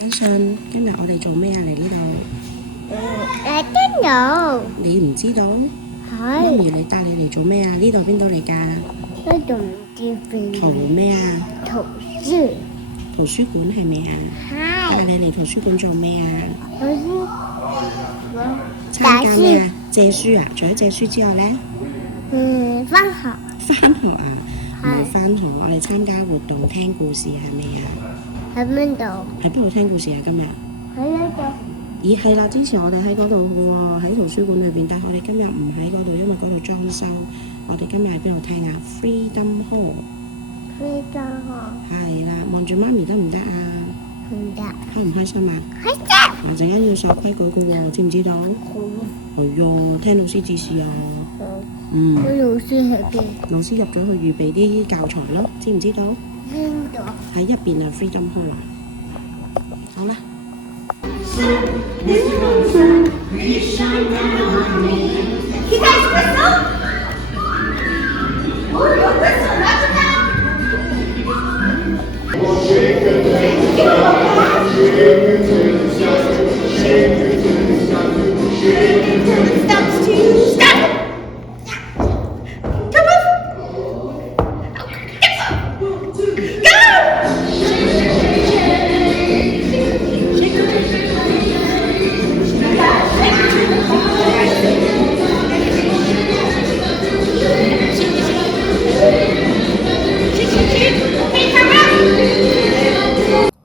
欣信，今日我哋做咩啊？嚟呢度？知道。你唔知道？媽係。咪你帶你嚟做咩啊？呢度邊度嚟㗎？呢度唔知邊。圖咩啊？圖書。圖書館係咪啊？帶係。你嚟圖書館做咩啊？圖書。參加咩啊？借書啊！除咗借書之外咧？返學。返學啊？唔係係。返學，我哋參加活動聽故事係咪啊？喺邊度？喺邊度聽故事啊？今日？喺呢度。咦係啦，之前我哋喺嗰度嘅喎，喺圖書館裏邊，但係我哋今日唔喺嗰度，因為嗰度裝修。我哋今日喺邊度聽啊 ？Freedom Hall。Freedom Hall。係啦，望住媽咪得唔得啊？唔得。開唔開心啊？開心。嗱，陣間要守規矩嘅喎，知唔知道？係呀，聽老師指示啊。老師喺邊？老師入咗去預備啲教材咯，知唔知道？邊度？喺一邊啊 ，Freedom Hall 啊。好啦。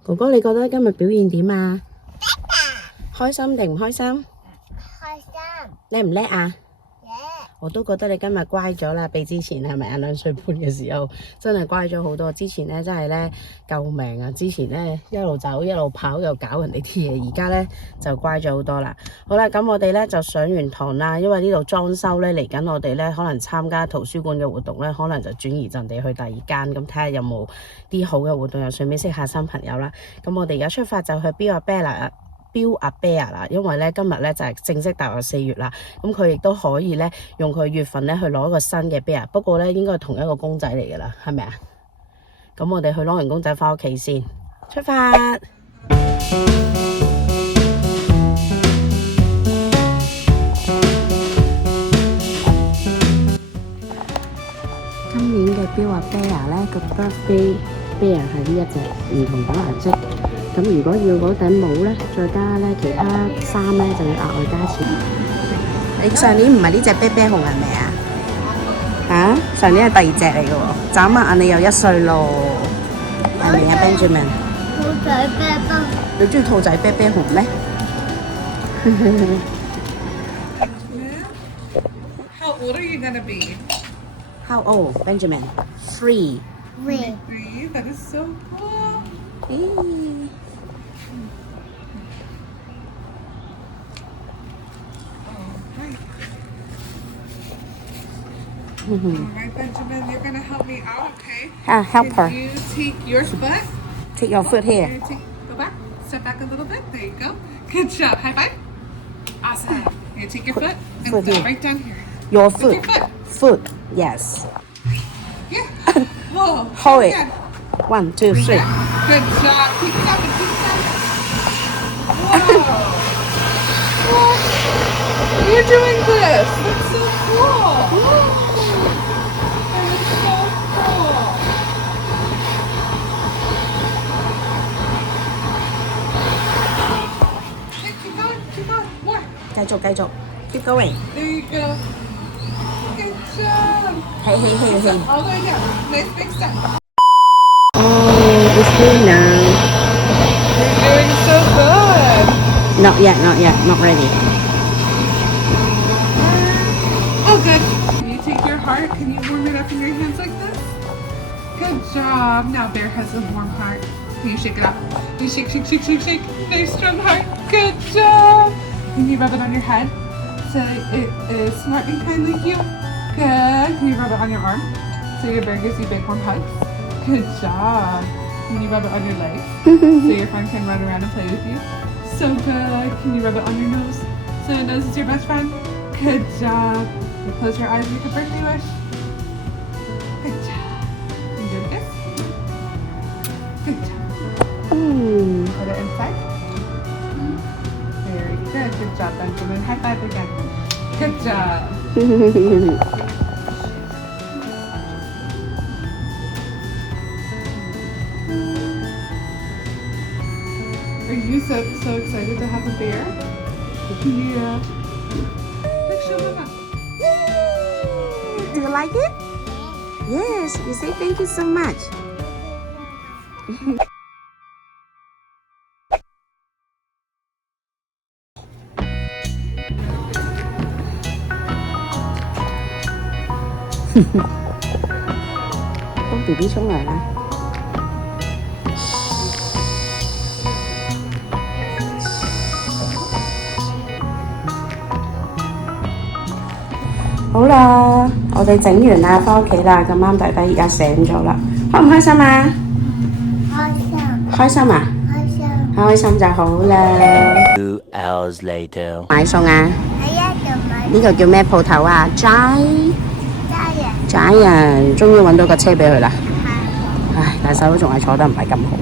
哥哥，你覺得今日表現點啊？開心定唔開心？開心。叻唔叻啊？耶！我都覺得你今日乖咗啦，比之前係咪啊？2歲半嘅時候真係乖咗好多。之前咧真係咧救命啊！之前咧一路走一路跑又搞人哋啲嘢，而家咧就乖咗好多啦。好啦，咁我哋咧就上完堂啦，因為呢度裝修咧嚟緊，我哋咧可能參加圖書館嘅活動咧，可能就轉移陣地去第二間，咁睇下有冇啲好嘅活動，又順便識下新朋友啦。咁我哋而家出發就去 Build a Bear 啦，因為咧今日咧就係正式踏入4月啦，咁佢亦都可以咧用佢月份咧去攞一個新嘅 bear，不過咧應該係同一個公仔嚟噶啦，係咪啊？咁我哋去攞完公仔翻屋企先，出發！今年嘅 Build a Bear 咧個 birthday bear 係呢一隻唔同嘅顏色。咁如果要嗰頂帽咧，再加咧其他衫咧，就要額外加錢。你上年唔係呢隻啤啤熊係咪啊？嚇！上年係第二隻嚟嘅喎。眨下眼你又1歲咯，係咪啊 Benjamin？兔仔啤啤。你中意兔仔啤啤熊咩？How old are you gonna be? How old, Benjamin? 3. 喂。 3. That is so cool. All right, Benjamin, you're gonna help me out, okay? Help her. Can you take your foot? Take your foot here. Go back. Step back a little bit. There you go. Good job. High five. Awesome. You take your foot and Foot step here. right down here. Your With foot. your foot. Foot. Yes. Yeah. Whoa. Hold it. Again. 1, 2, 3. Good job. Keep stepping. Keep stepping. Whoa. What? You're doing this. That's so cool. That is so cool. Okay, keep going. Keep going. More. 繼續 Keep going. There you go. Good job. Hey. All the way down. Nice big step. Oh, it's good now. You're doing so good. Not yet. Not ready. Oh, good. Can you take your heart? Can you warm it up in your hands like this? Good job. Now Bear has a warm heart. Can you shake it up? You shake. Nice strong heart. Good job. Can you rub it on your head? So it is smart and kind like you. Good. Can you rub it on your arm? So your bear gives you big warm hugs. Good job. Can you rub it on your legs? So your friend can run around and play with you. So good. Can you rub it on your nose? So your nose is your best friend. Good job. You close your eyes and make a birthday wish. Good job. Can you do it again? Good job. Put it inside. Benjamin. High five again. Good job. Are you so excited to have a bear? Yeah. Look, show Mama. Do you like it? Yes, you say thank you so much. 幫 BB 沖涼啦。好啦，我哋整完啦，翻屋企啦。咁啱弟弟而家醒咗啦，開唔開心啊？開心啊？開心就好啦。2 hours later. 買餸啊？呢個叫咩鋪頭啊？Giant，終於揾到個車俾佢啦。唉，大細佬仲係坐得唔係咁好。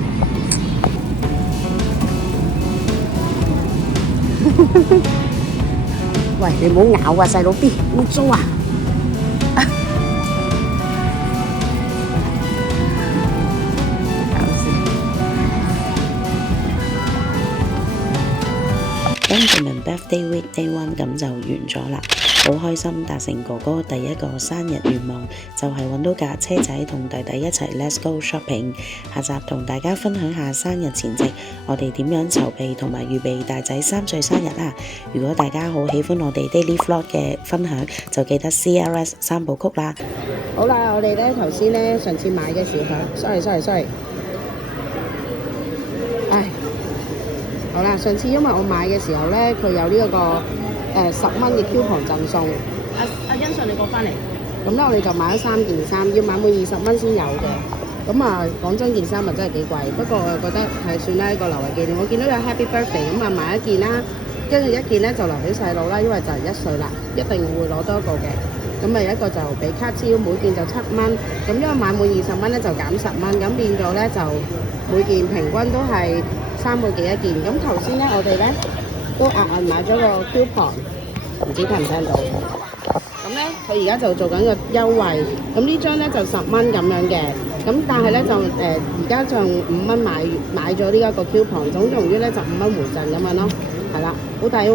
喂，你唔好咬啊，細佬 B， 污糟啊！Benjamin Birthday Week Day 1咁就完咗啦，好開心達成哥哥第一個生日願望，就係揾到架車仔同弟弟一齊 Let's Go Shopping。下集同大家分享下生日前夕我哋點樣籌備同埋預備大仔3歲生日啦。如果大家好喜歡我哋 Daily Vlog 嘅分享，就記得 CLS 3部曲啦。好啦，我哋咧頭先咧上次買嘅時候 ，sorry， 唉。好啦，上次因為我買嘅時候咧，佢有呢、個10蚊嘅 coupon 贈送。阿欣順，你過翻嚟。咁咧，我哋就買咗3件衫，要買滿20蚊先有嘅。咁啊，講真，件衫啊真係幾貴，不過我覺得係算啦，一個留為紀念。我見到有 Happy Birthday，咁啊買一件啦，跟住一件咧就留俾細佬啦，因為就係1歲啦，一定會攞多一個嘅。咁啊一個就俾卡超，每件就7蚊。咁因為買滿20蚊咧就減10蚊，咁變咗咧就每件平均都係3個幾一件。咁頭先咧我哋咧都額外買咗個 coupon， 唔知聽唔聽到？咁咧佢而家就做緊個優惠，咁呢張咧就10蚊咁樣嘅。咁但係咧就而家就5蚊買咗呢一個 coupon， 總共於咧就5蚊回贈咁樣咯，係啦，好抵喎！